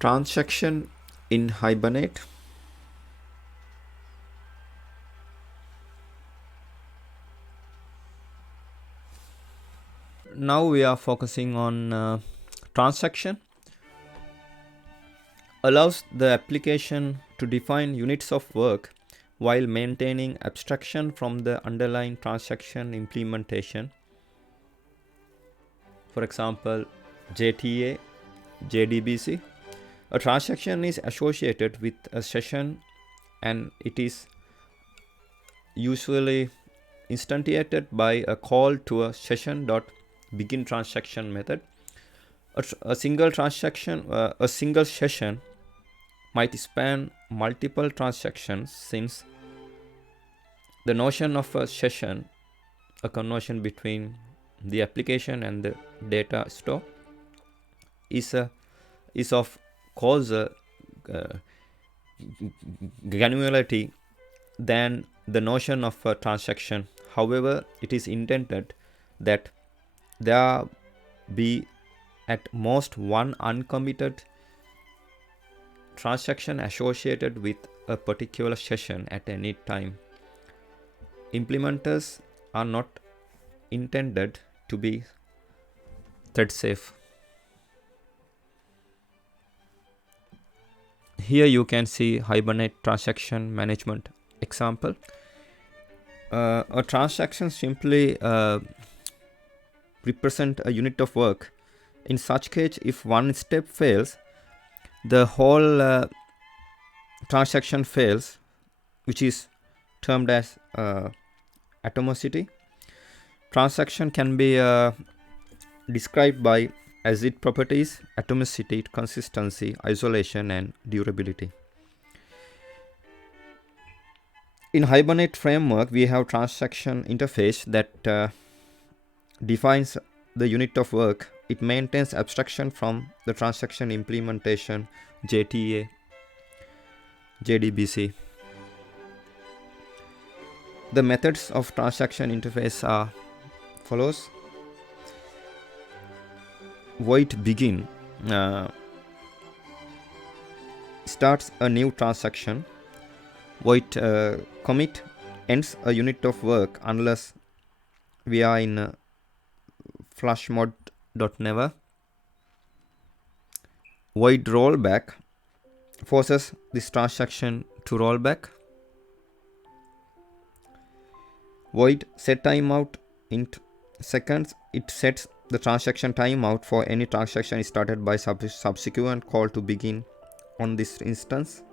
Transaction in Hibernate. Now we are focusing on transaction. Allows the application to define units of work while maintaining abstraction from the underlying transaction implementation. For example, JTA, JDBC. A transaction is associated with a session and it is usually instantiated by a call to a session.begin transaction method. A single session might span multiple transactions, since the notion of a session, a conversion between the application and the data store, is of course granularity than the notion of a transaction. However, it is intended that there be at most one uncommitted transaction associated with a particular session at any time. Implementers are not intended to be thread safe. Here you can see Hibernate transaction management example. A transaction simply represent a unit of work. In such case, if one step fails, the whole transaction fails, which is termed as atomicity. Transaction can be described by acid properties, atomicity, consistency, isolation, and durability. In Hibernate framework, we have transaction interface that defines the unit of work. It maintains abstraction from the transaction implementation, JTA, JDBC. The methods of transaction interface are follows. Void begin starts a new transaction. Void commit ends a unit of work unless we are in flush mode .never. Void rollback forces this transaction to roll back. Void set timeout int seconds. It sets the transaction timeout for any transaction started by subsequent call to begin on this instance.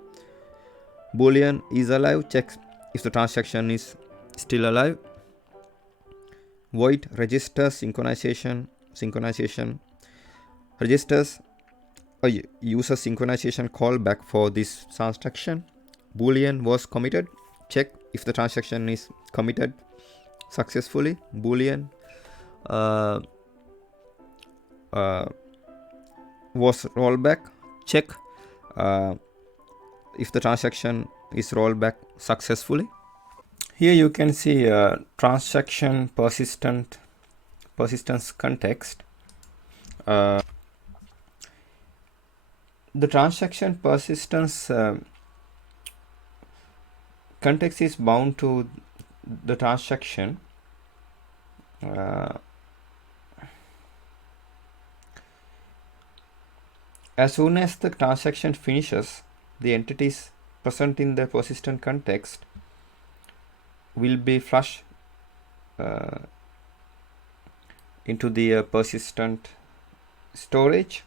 Boolean is alive checks if the transaction is still alive. Void registers synchronization registers a user synchronization callback for this transaction. Boolean was committed, check if the transaction is committed successfully. Boolean was rollback, check if the transaction is rolled back successfully. Here you can see transaction persistence context. The transaction persistence context is bound to the transaction. As soon as the transaction finishes, the entities present in the persistent context will be flushed into the persistent storage.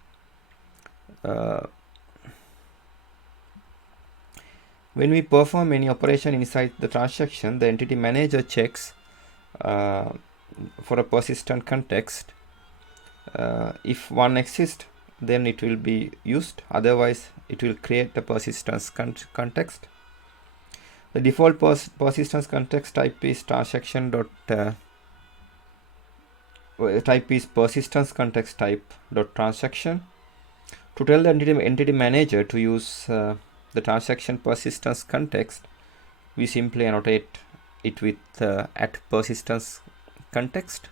When we perform any operation inside the transaction, the entity manager checks for a persistent context. If one exists, then it will be used, otherwise it will create a persistence context. The default persistence context type is transaction type is persistence context type transaction. To tell the entity manager to use the transaction persistence context, we simply annotate it with at persistence context.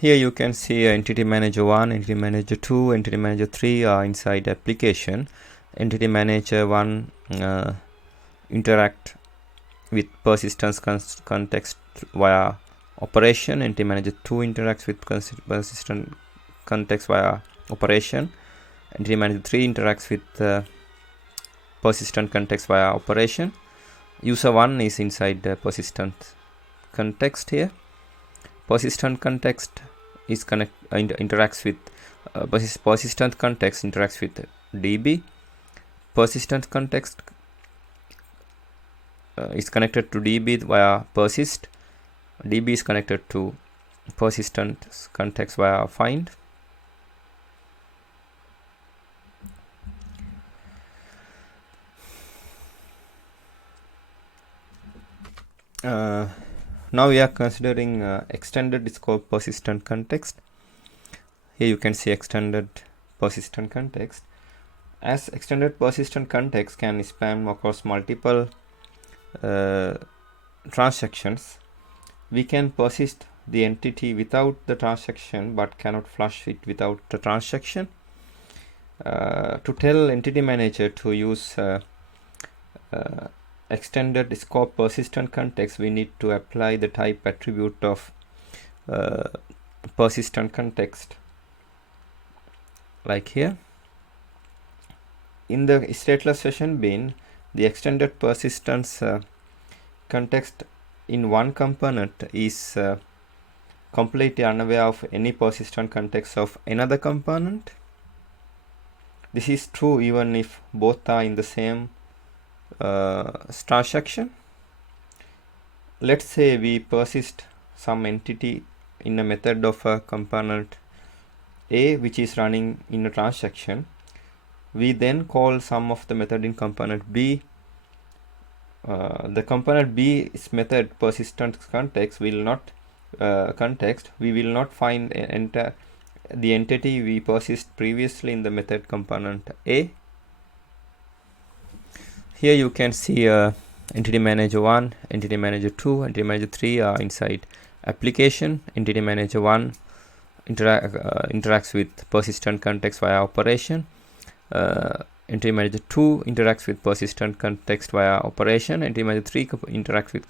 Here you can see Entity Manager 1, Entity Manager 2, Entity Manager 3 are inside application. Entity Manager 1 interact with persistence context via operation. Entity Manager 2 interacts with persistent context via operation. Entity Manager 3 interacts with persistent context via operation. User 1 is inside the persistent context here. Persistent context is interacts with persistent context interacts with DB. Persistent context is connected to DB via persist. DB is connected to persistent context via find. Now we are considering extended scope persistent context. Here you can see extended persistent context. As extended persistent context can span across multiple transactions, we can persist the entity without the transaction but cannot flush it without the transaction. To tell Entity Manager to use extended scope persistent context, we need to apply the type attribute of persistent context, like here. In the stateless session bin, the extended persistence context in one component is completely unaware of any persistent context of another component. This is true even if both are in the same transaction. Let's say we persist some entity in a method of a component A which is running in a transaction. We then call some of the method in component B. The component B's method persistent context will not we will not find the entity we persist previously in the method component A. Here you can see Entity Manager 1, Entity Manager 2, Entity Manager 3 are inside application. Entity Manager 1 interacts with persistent context via operation. Entity Manager 2 interacts with persistent context via operation. Entity Manager 3 interacts with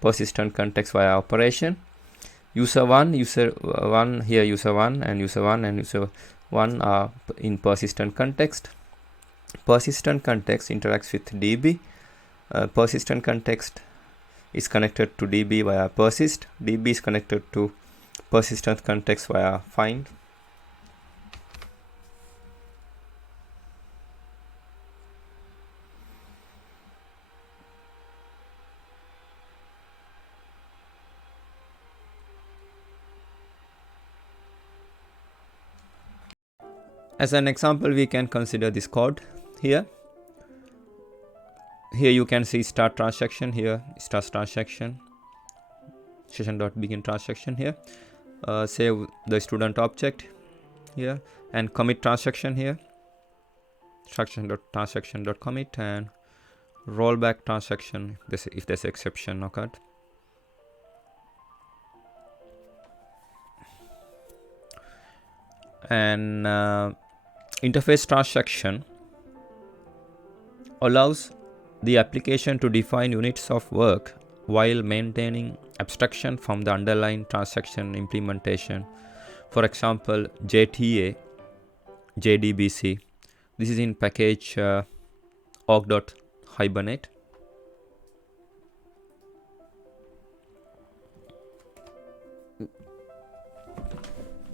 persistent context via operation. User 1 here, user 1 and user 1 and user 1 are in persistent context. Persistent context interacts with DB. Persistent context is connected to DB via persist. DB is connected to persistent context via find. As an example, we can consider this code here. Here you can see start transaction, here start transaction, session.begin transaction here. Save the student object here and commit transaction here, transaction.transaction.commit, and rollback transaction if there's exception occurred. And interface transaction allows the application to define units of work while maintaining abstraction from the underlying transaction implementation. For example, JTA, JDBC. This is in package org.hibernate.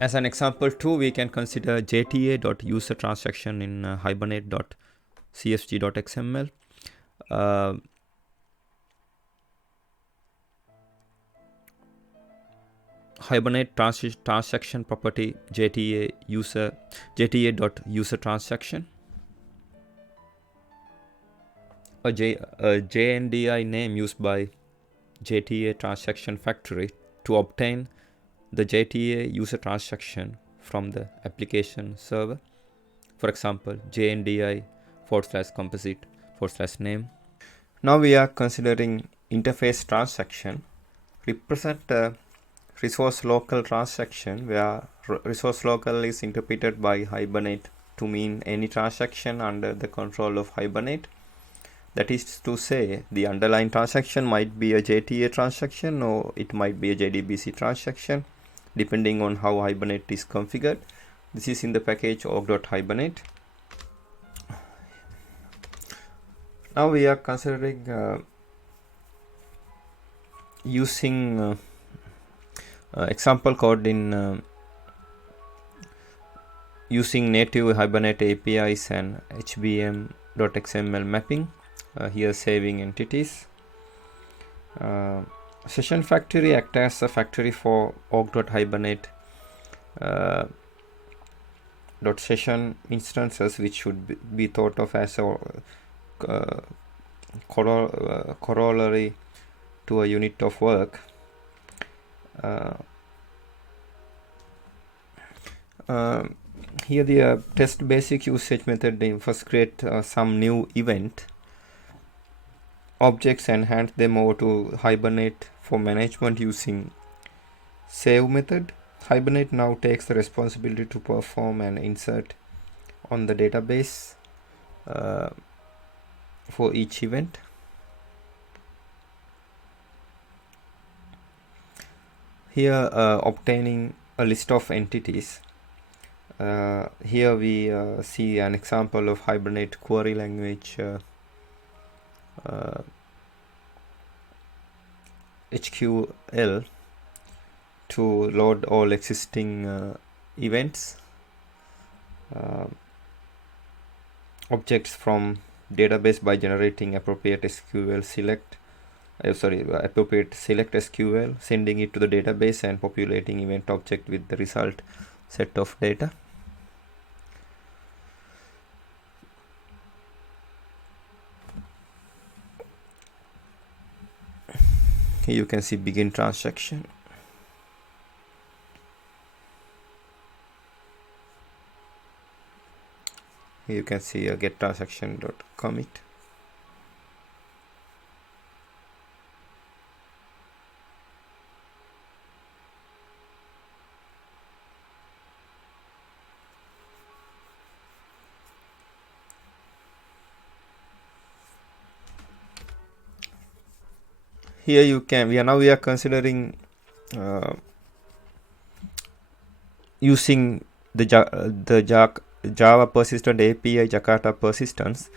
As an example 2, we can consider jta.user transaction in hibernate.csg.xml. Hibernate transaction property jta.user transaction. A JNDI name used by JTA transaction factory to obtain the JTA user transaction from the application server. For example, JNDI/composite/name. Now we are considering interface transaction. resource local transaction, where resource local is interpreted by Hibernate to mean any transaction under the control of Hibernate. That is to say, the underlying transaction might be a JTA transaction or it might be a JDBC transaction, depending on how Hibernate is configured. This is in the package org.hibernate. Now we are considering using example code in using native Hibernate APIs and HBM.xml mapping. Here saving entities. Session factory acts as a factory for org.hibernate .session instances, which should be thought of as a corollary to a unit of work. Here the test basic usage method first create some new event objects and hand them over to Hibernate for management using save method. Hibernate now takes the responsibility to perform an insert on the database for each event. Here obtaining a list of entities. Here we see an example of Hibernate query language HQL to load all existing events, objects from database by generating appropriate SQL select appropriate select SQL, sending it to the database and populating event object with the result set of data. Here you can see begin transaction. Here you can see a get transaction.commit. Here you can, we are considering using the Java persistent API Jakarta persistence.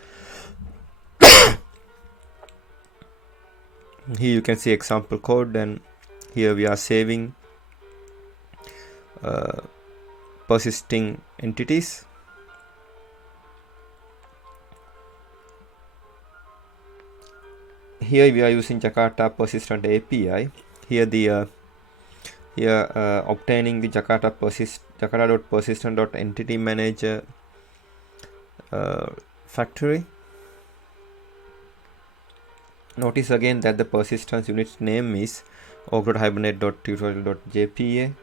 Here you can see example code, and here we are saving persisting entities. Here we are using Jakarta persistent API. Here the obtaining the Jakarta.persistent.entity manager factory. Notice again that the persistence unit name is org.hibernate.tutorial.jpa,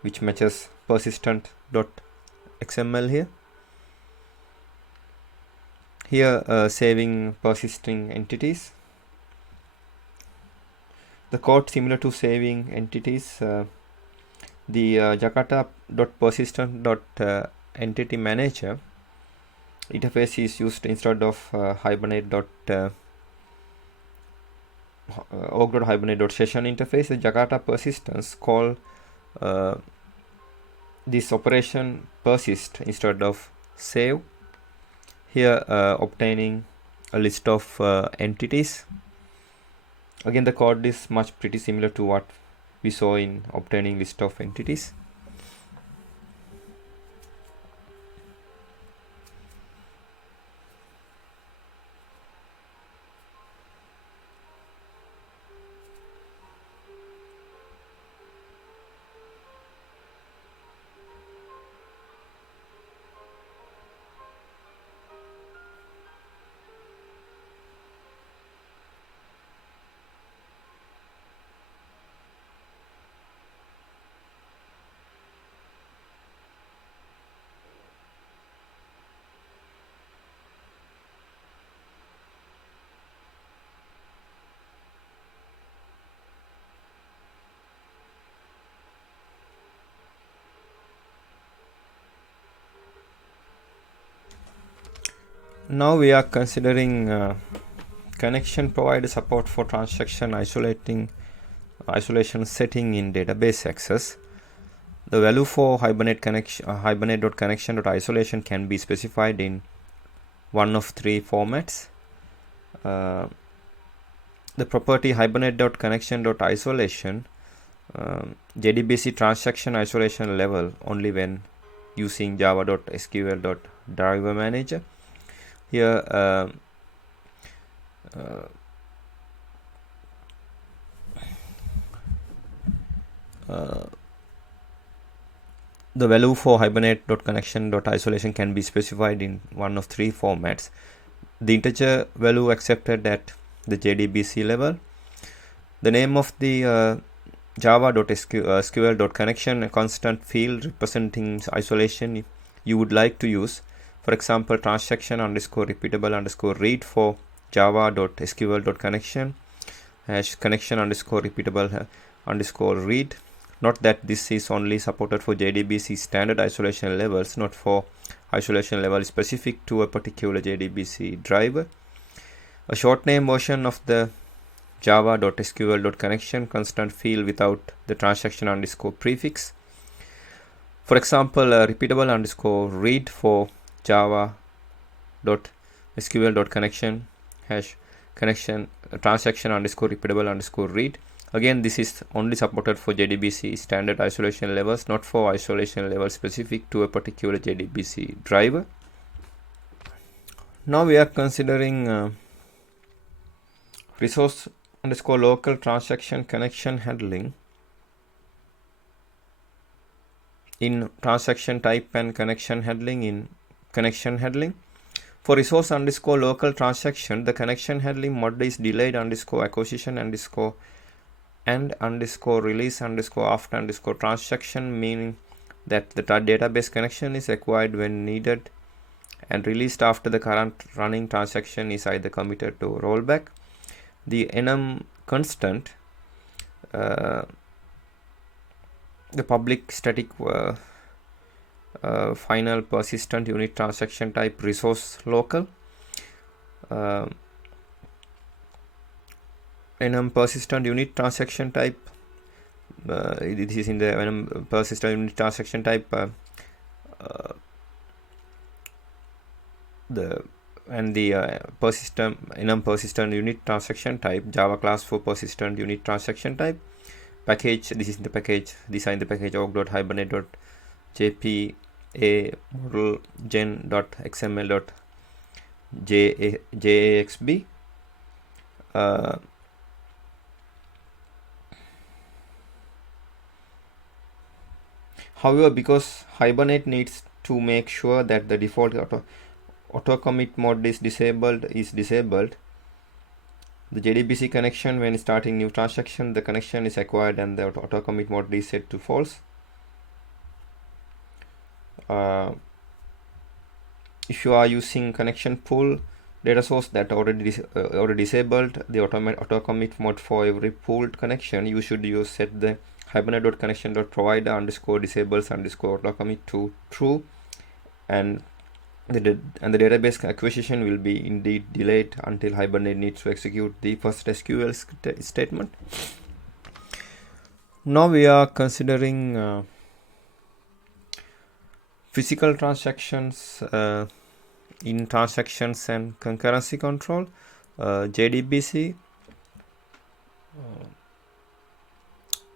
which matches persistent.xml here. Here saving persisting entities. The code similar to saving entities. The Jakarta.persistent.entity manager interface is used instead of org.hibernate.session interface. The Jakarta persistence call this operation persist instead of save. Here obtaining a list of entities. Again, the code is pretty similar to what we saw in obtaining list of entities. Now we are considering connection provider support for transaction isolation setting in database access. The value for hibernate.connection.isolation can be specified in one of three formats. The property hibernate.connection.isolation JDBC transaction isolation level only when using java.sql.driver manager. Here the value for hibernate.connection.isolation can be specified in one of three formats. The integer value accepted at the JDBC level, the name of the java.sql.connection, a constant field representing isolation you would like to use. For example, transaction underscore repeatable underscore read for java.sql.connection hash connection underscore repeatable underscore read. Note that this is only supported for JDBC standard isolation levels, not for isolation level specific to a particular JDBC driver. A short name version of the java.sql.connection constant field without the transaction underscore prefix. For example, repeatable underscore read for java.sql.connection hash connection transaction underscore repeatable underscore read. Again, this is only supported for JDBC standard isolation levels, not for isolation level specific to a particular JDBC driver. Now we are considering resource underscore local transaction connection handling in transaction type and connection handling in connection handling. For resource underscore local transaction, the connection handling mode is delayed underscore acquisition underscore and underscore release underscore after underscore transaction, meaning that the database connection is acquired when needed and released after the current running transaction is either committed to rollback. The enum constant, the public static final persistent unit transaction type resource local, enum persistent unit transaction type. This is in the enum persistent unit transaction type. The enum persistent unit transaction type Java class for persistent unit transaction type package. This is the package. Design the package org.hibernate.jpa model gen.xml.jaxb. However, because Hibernate needs to make sure that the default auto commit mode is disabled, the JDBC connection when starting new transaction, the connection is acquired and the auto commit mode is set to false. If you are using connection pool data source that already disabled the auto commit mode for every pooled connection, you should use set the hibernate.connection.provider underscore disables underscore auto commit to true, and the database acquisition will be indeed delayed until Hibernate needs to execute the first SQL statement. Now we are considering physical transactions in transactions and concurrency control. JDBC,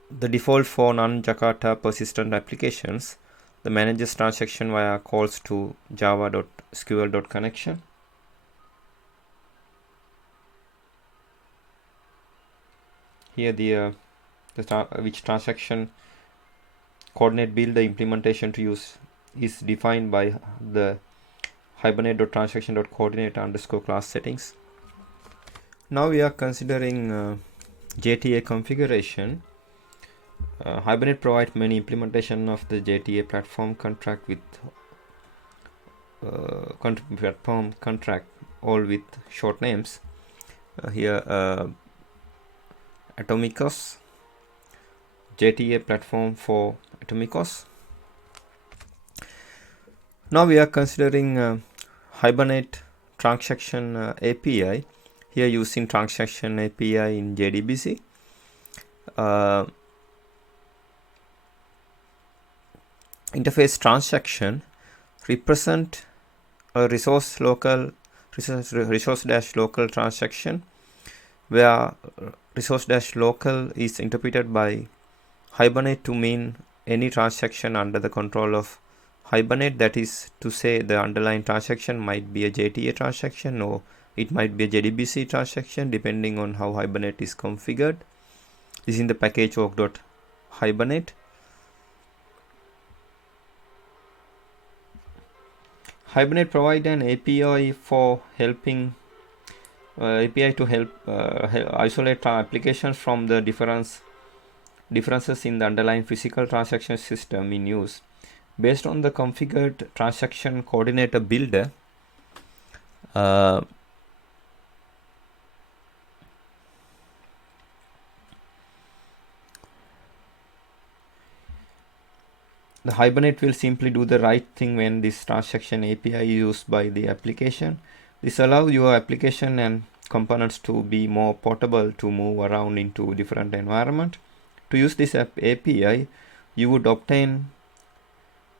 the default for non-Jakarta persistent applications, the manages transaction via calls to java.sql.connection. Here which transaction coordinate builder implementation to use is defined by the hibernate.transaction.coordinate underscore class settings. Now we are considering JTA configuration. Hibernate provides many implementation of the JTA platform contract with platform contract, all with short names. Here Atomicos, JTA platform for Atomicos. Now we are considering Hibernate transaction API. Here using transaction API in JDBC. Interface transaction represent a resource dash local transaction, where resource dash local is interpreted by Hibernate to mean any transaction under the control of Hibernate. That is to say, the underlying transaction might be a JTA transaction or it might be a JDBC transaction, depending on how Hibernate is configured. This is in the package org.hibernate. Hibernate provides an API for helping API to help isolate applications from the differences in the underlying physical transaction system in use. Based on the configured transaction coordinator builder, the Hibernate will simply do the right thing when this transaction API is used by the application. This allows your application and components to be more portable to move around into different environments. To use this API, you would obtain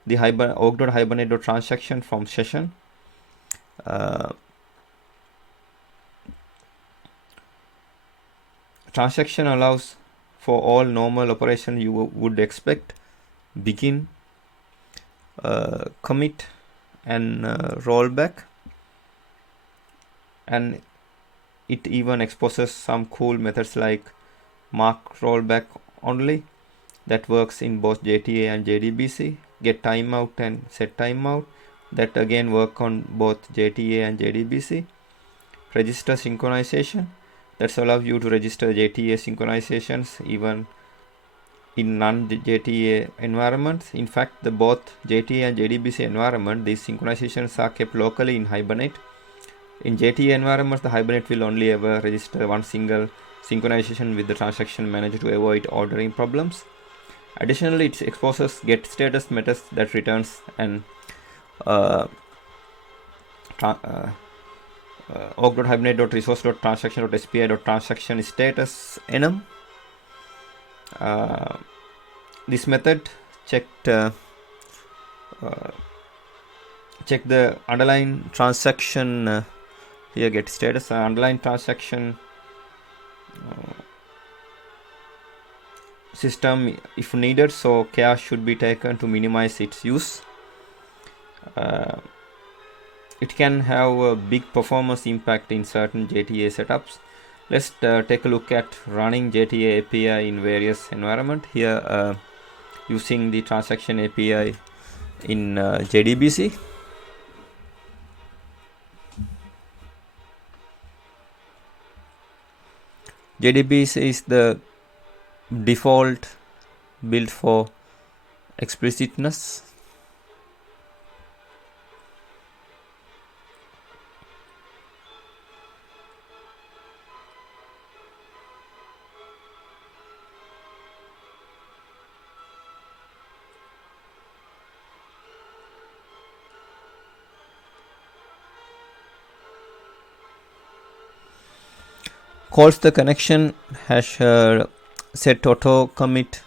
the org.hibernate.transaction from session. Transaction allows for all normal operations you would expect: begin, commit, and rollback. And it even exposes some cool methods like mark rollback only, that works in both JTA and JDBC, get timeout and set timeout, that again work on both JTA and JDBC, register synchronization, that allows you to register JTA synchronizations even in non-JTA environments. In fact, the both JTA and JDBC environment, these synchronizations are kept locally in Hibernate. In JTA environments, the Hibernate will only ever register one single synchronization with the transaction manager to avoid ordering problems. Additionally, it exposes get status methods that returns an org.hibernate.resource.transaction.spi.transaction status enum. This method check the underlying transaction. Here get status underlying transaction system if needed, so care should be taken to minimize its use. It can have a big performance impact in certain JTA setups. Let's take a look at running JTA API in various environments. Here using the transaction API in JDBC. JDBC is the default built for explicitness. Calls the connection hash set auto commit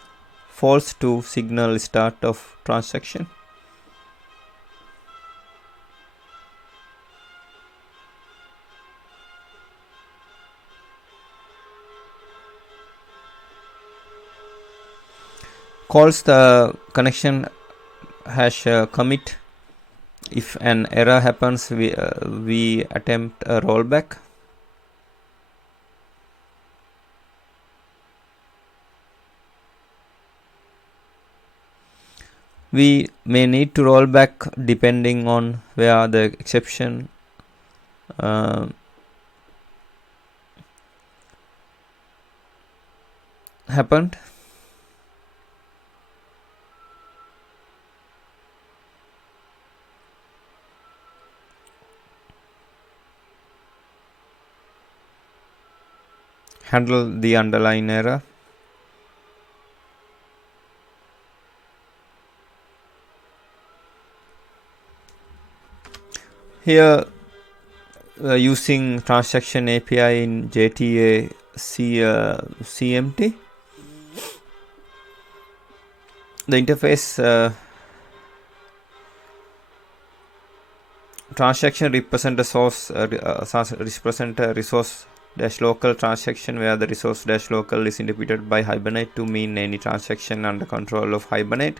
false to signal start of transaction. Calls the connection hash commit. If an error happens, we attempt a rollback. We may need to roll back depending on where the exception happened. Handle the underlying error. Here using transaction API in JTA CMT. The interface transaction represent a source represent a resource dash local transaction where the resource dash local is interpreted by Hibernate to mean any transaction under control of Hibernate.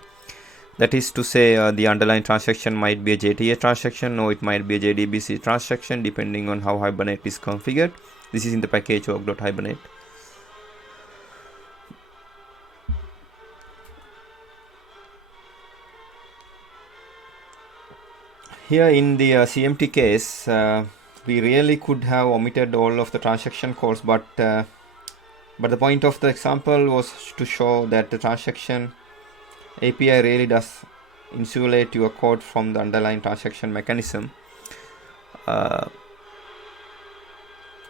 That is to say, the underlying transaction might be a JTA transaction or it might be a JDBC transaction depending on how Hibernate is configured. This is in the package org.hibernate. Here in the CMT case, we really could have omitted all of the transaction calls, but the point of the example was to show that the transaction API really does insulate your code from the underlying transaction mechanism.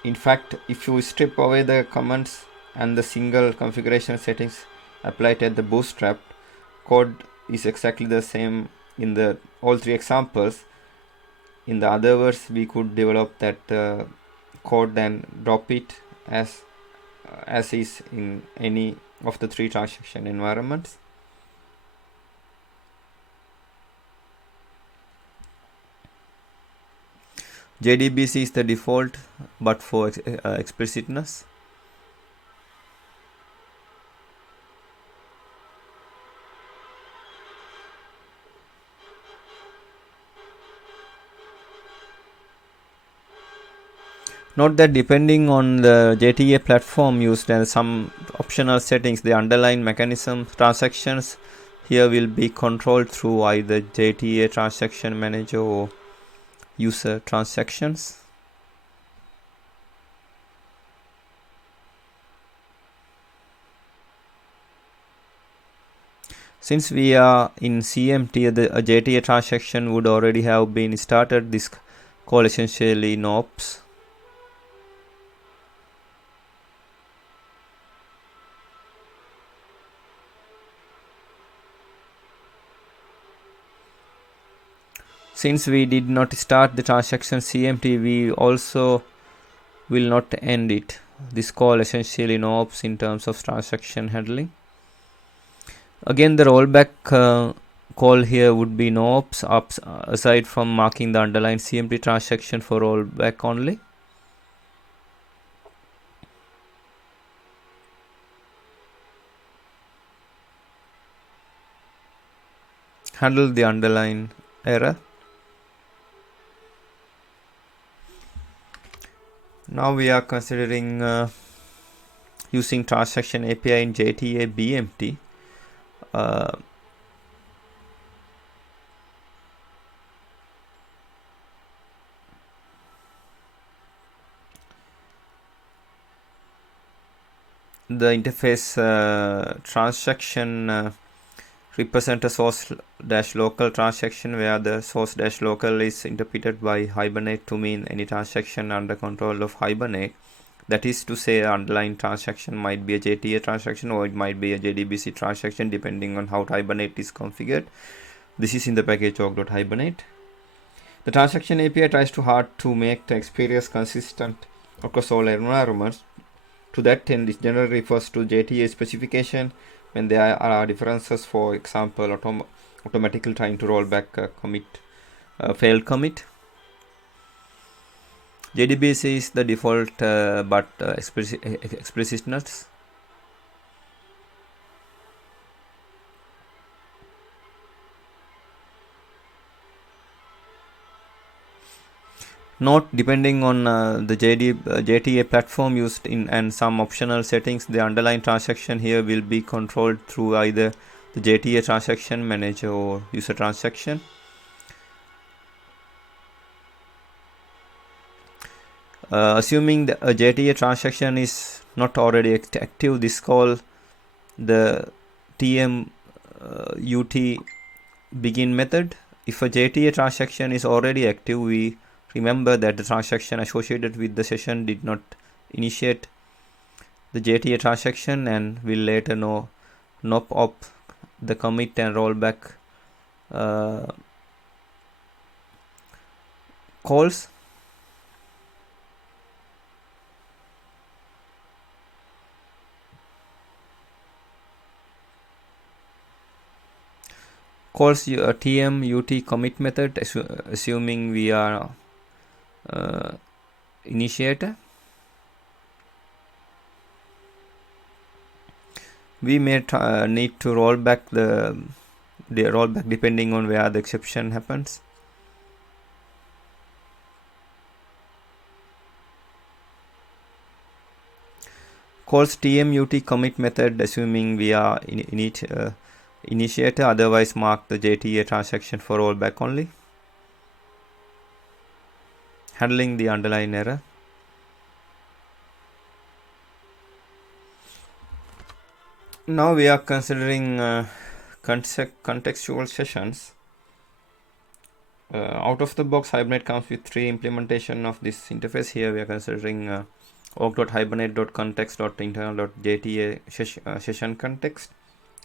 In fact, if you strip away the comments and the single configuration settings applied at the bootstrap, code is exactly the same in the all three examples. In the other words, we could develop that code and drop it as is in any of the three transaction environments. JDBC is the default, but for explicitness. Note that depending on the JTA platform used and some optional settings, the underlying mechanism transactions here will be controlled through either JTA transaction manager or user transactions. Since we are in CMT, a JTA transaction would already have been started. This call essentially NOPs. Since we did not start the transaction CMT, we also will not end it. This call essentially NOPs in terms of transaction handling. Again, the rollback call here would be NOPs aside from marking the underlying CMT transaction for rollback only. Handle the underlying error. Now we are considering using transaction API in JTA BMT. The interface transaction represent a source dash local transaction where the source dash local is interpreted by Hibernate to mean any transaction under control of Hibernate. That is to say, underlying transaction might be a JTA transaction or it might be a JDBC transaction depending on how Hibernate is configured. This is in the package org.hibernate. The transaction API tries too hard to make the experience consistent across all environments. To that end, it generally refers to JTA specification when there are differences, for example, automatically trying to roll back a failed commit. JDBC is the default, but explicitness. Note, depending on the JTA platform used in and some optional settings, the underlying transaction here will be controlled through either the JTA transaction manager or user transaction. Assuming that a JTA transaction is not already active, this call the TM UT begin method. If a JTA transaction is already active, we remember that the transaction associated with the session did not initiate the JTA transaction and will later NOP up the commit and rollback calls. calls a tm ut commit method, assuming we are initiator. We may need to roll back the rollback depending on where the exception happens. Calls tmut commit method, assuming we are initiator, otherwise mark the JTA transaction for rollback only. Handling the underlying error. Now we are considering contextual sessions. Out of the box, Hibernate comes with 3 implementation of this interface. Here we are considering org.hibernate.context.internal.jta session context.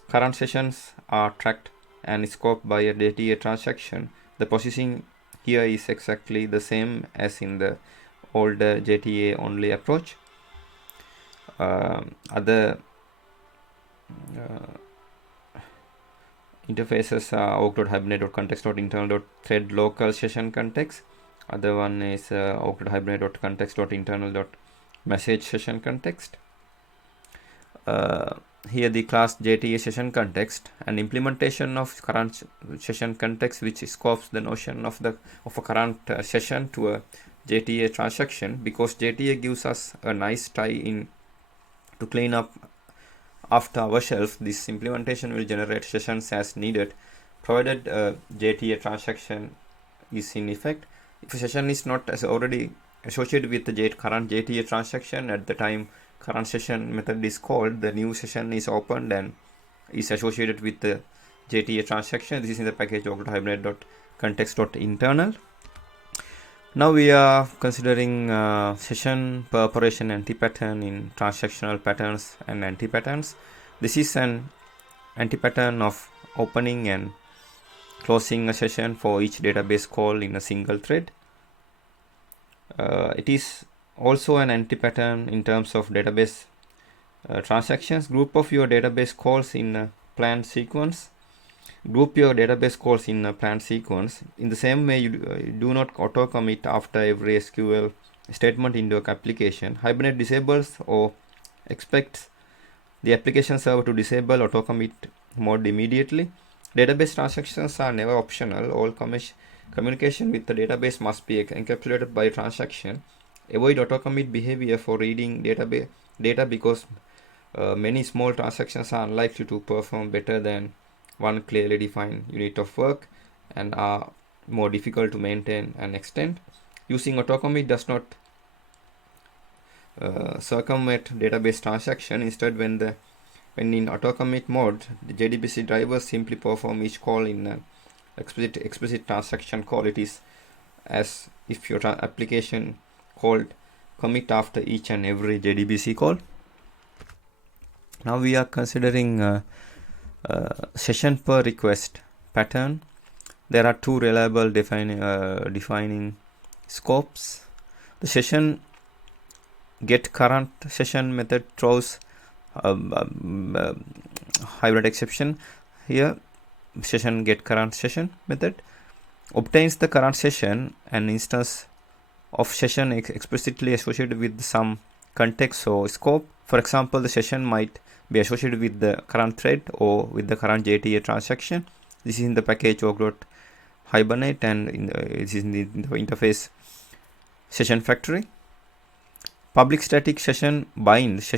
Current sessions are tracked and scoped by a JTA transaction. The positioning here is exactly the same as in the older JTA only approach. Other interfaces are org.hibernate.context.internal.thread local session context. Other one is org.hibernate.context.internal.message session context. Here the class JTA session context and implementation of current session context, which scopes the notion of a current session to a JTA transaction, because JTA gives us a nice tie-in to clean up after ourselves. This implementation will generate sessions as needed, provided a JTA transaction is in effect. If a session is not already associated with the current JTA transaction at the time current session method is called, the new session is opened and is associated with the JTA transaction. This is in the package org.hibernate.context.internal. Now we are considering session per operation anti-pattern in transactional patterns and anti-patterns. This is an anti-pattern of opening and closing a session for each database call in a single thread. It is also an anti-pattern in terms of database transactions. Group of your database calls in a planned sequence. Group your database calls in a planned sequence. In the same way, you do not auto commit after every SQL statement in your application. Hibernate disables or expects the application server to disable auto commit mode immediately. Database transactions are never optional. All communication with the database must be encapsulated by a transaction. Avoid auto commit behavior for reading data because many small transactions are unlikely to perform better than one clearly defined unit of work and are more difficult to maintain and extend. Using auto commit does not circumvent database transaction. Instead, when in auto commit mode, the JDBC drivers simply perform each call in an explicit transaction call. It is as if your application called commit after each and every JDBC call. Now we are considering session per request pattern. There are 2 reliable defining scopes. The session get current session method throws hybrid exception. Here session get current session method obtains the current session, an instance of session explicitly associated with some context or scope. For example, the session might be associated with the current thread or with the current JTA transaction. This is in the package org.hibernate and it is in the interface session factory. Public static session binds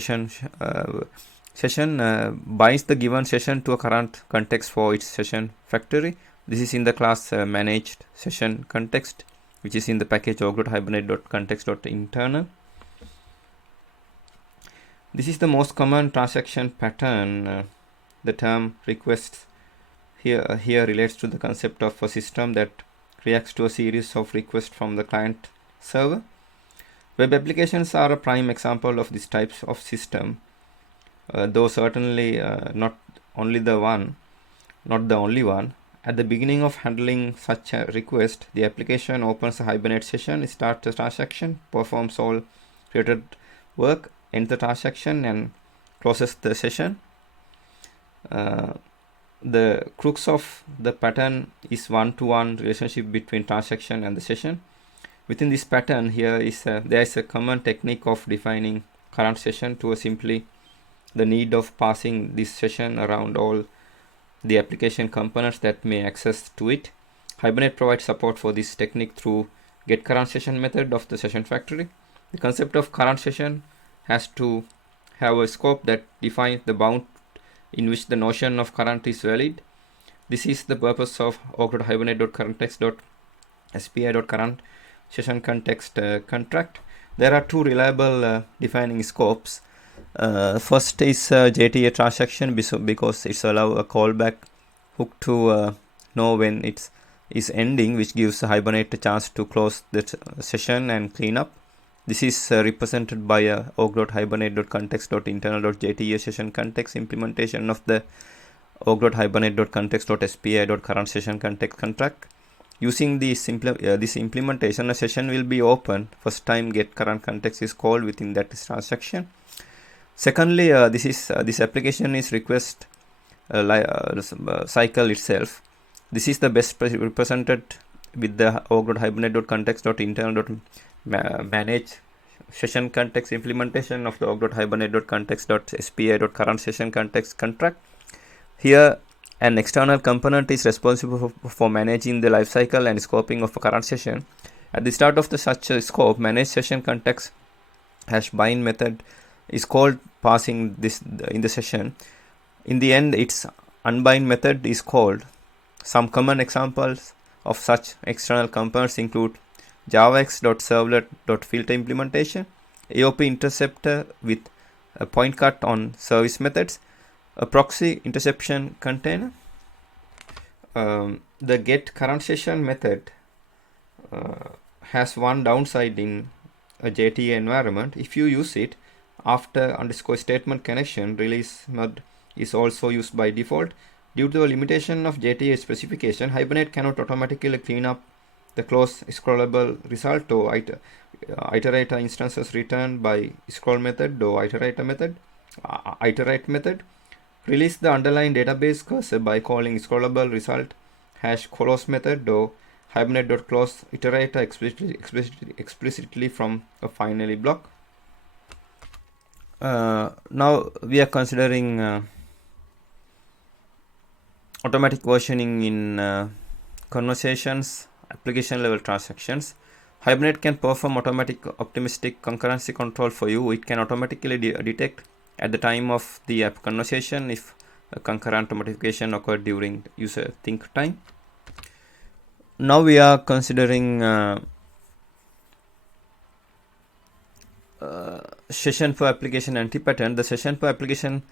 binds the given session to a current context for its session factory. This is in the class managed session context, which is in the package org.hibernate.context.internal. This is the most common transaction pattern. The term requests here relates to the concept of a system that reacts to a series of requests from the client server. Web applications are a prime example of this type of system, though certainly not the only one. At the beginning of handling such a request, the application opens a Hibernate session, starts the transaction, performs all related work, ends the transaction and closes the session. The crux of the pattern is one-to-one relationship between transaction and the session. Within this pattern, there is a common technique of defining current session to simply the need of passing this session around all the application components that may access to it. Hibernate provides support for this technique through getCurrentSession method of the session factory. The concept of current session has to have a scope that defines the bound in which the notion of current is valid. This is the purpose of org.hibernate.currentText.spi.currentSessionContext contract. There are two reliable defining scopes. First is JTA transaction because it's allow a callback hook to know when it is ending, which gives Hibernate a chance to close the session and clean up. This is represented by a org.hibernate.context.internal.jta session context implementation of the org.hibernate.context.spi.currentSessionContext contract. Using this implementation, a session will be open first time getCurrentContext is called within that transaction. Secondly, this application is request cycle itself. This is the best represented with the org.hibernate.context.internal.manage session context implementation of the org.hibernate.context.spi.currentSessionContext contract. Here, an external component is responsible for managing the lifecycle and scoping of a current session. At the start of such a scope, manage session context #bind method is called passing this in the session. In the end, its unbind method is called. Some common examples of such external components include javax.servlet.filter implementation, AOP interceptor with a point cut on service methods, a proxy interception container. The getCurrentSession method has one downside in a JTA environment. If you use it after _statement connection, release mode is also used by default. Due to the limitation of JTA specification, Hibernate cannot automatically clean up the close scrollable result or iterator instances returned by scroll method or iterate method. Release the underlying database cursor by calling scrollable result #close method or hibernate.close iterator explicitly from a finally block. Now we are considering automatic versioning in conversations, application level transactions. Hibernate can perform automatic optimistic concurrency control for you. It can automatically detect at the time of the app conversation if a concurrent modification occurred during user think time. Now we are considering session per application anti-pattern. The session per application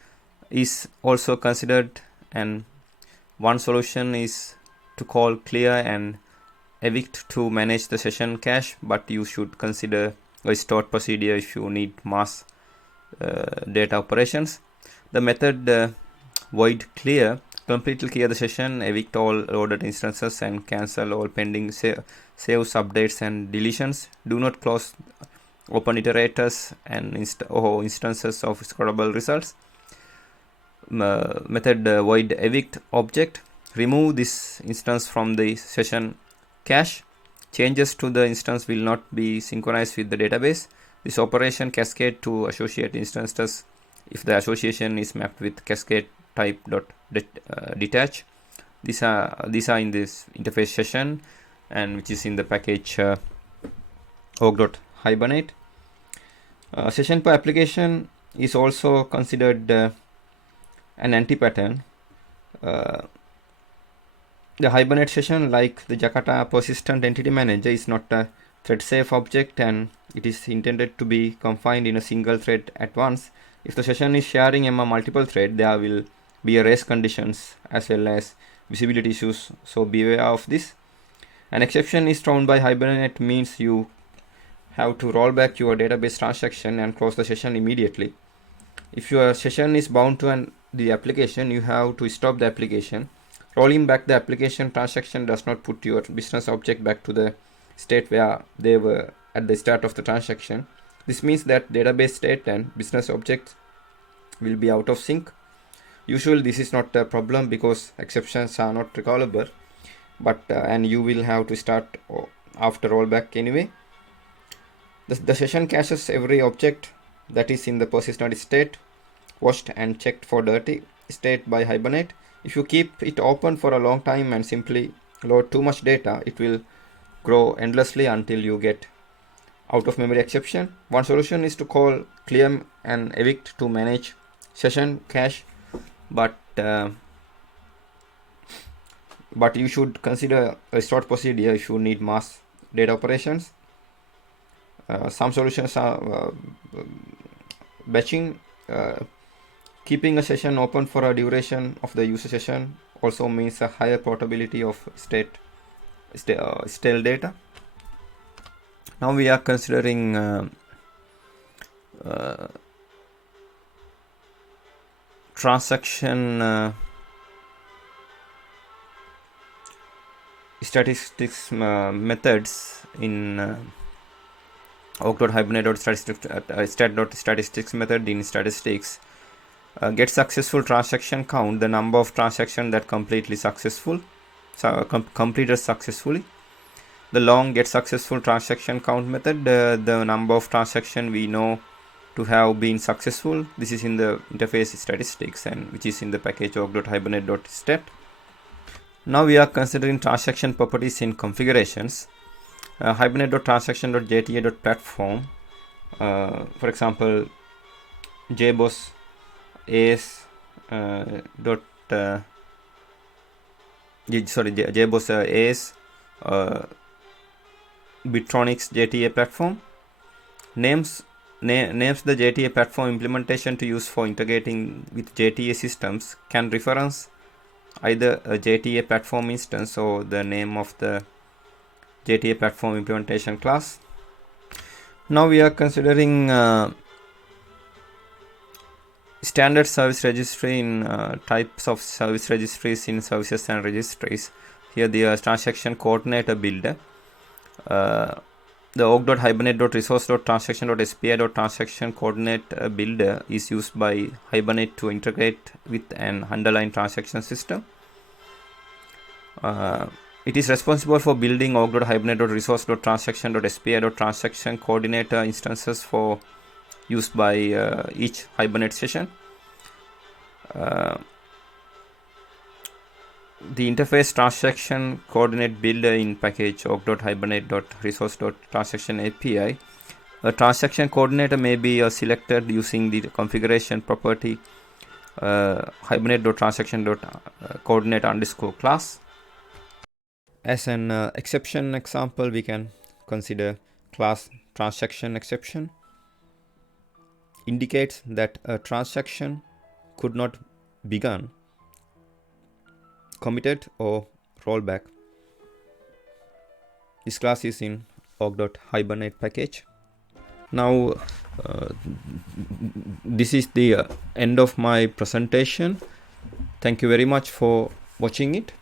is also considered, and one solution is to call clear and evict to manage the session cache, but you should consider a stored procedure if you need mass data operations. The method void clear completely clear the session, evict all loaded instances, and cancel all pending saves, updates, and deletions. Do not close open iterators and instances of scrollable results. Method void evict object. Remove this instance from the session cache. Changes to the instance will not be synchronized with the database. This operation cascade to associate instances if the association is mapped with cascade type detach. These are in this interface session, and which is in the package org.hibernate. Session per application is also considered an anti-pattern. The Hibernate session, like the Jakarta persistent entity manager, is not a thread-safe object, and it is intended to be confined in a single thread at once. If the session is sharing among multiple threads, there will be a race conditions as well as visibility issues, so beware of this. An exception is thrown by Hibernate means you have to roll back your database transaction and close the session immediately. If your session is bound to the application, you have to stop the application. Rolling back the application transaction does not put your business object back to the state where they were at the start of the transaction. This means that database state and business objects will be out of sync. Usually this is not a problem because exceptions are not recallable, but and you will have to start after rollback anyway. The session caches every object that is in the persistent state, washed and checked for dirty state by Hibernate. If you keep it open for a long time and simply load too much data, it will grow endlessly until you get out of memory exception. One solution is to call clear and evict to manage session cache, but you should consider a stored procedure if you need mass data operations. Some solutions are batching. Keeping a session open for a duration of the user session also means a higher portability of stale data. Now we are considering transaction statistics methods in stat.statistics method in statistics. Get successful transaction count the number of transactions that completed successfully. The long get successful transaction count method, the number of transactions we know to have been successful. This is in the interface statistics, and which is in the package org.hibernate.stat. Now we are considering transaction properties in configurations. Hibernate.transaction.jta.platform, for example, jboss as jboss as Bitronics JTA platform names the JTA platform implementation to use for integrating with JTA systems can reference either a JTA platform instance or the name of the JTA platform implementation class. Now we are considering standard service registry in types of service registries in services and registries. Here the transaction coordinator builder. The org.hibernate.resource.transaction.spi.transaction coordinate builder is used by Hibernate to integrate with an underlying transaction system. It is responsible for building org.hibernate.resource.transaction.spi.transaction coordinator instances for used by each Hibernate session. The interface transaction coordinate builder in package org.hibernate.resource.transaction API. A transaction coordinator may be selected using the configuration property hibernate.transaction.coordinate_class. As an exception example, we can consider class transaction exception. Indicates that a transaction could not begun, committed or rollback. This class is in org.hibernate package. Now this is the end of my presentation. Thank you very much for watching it.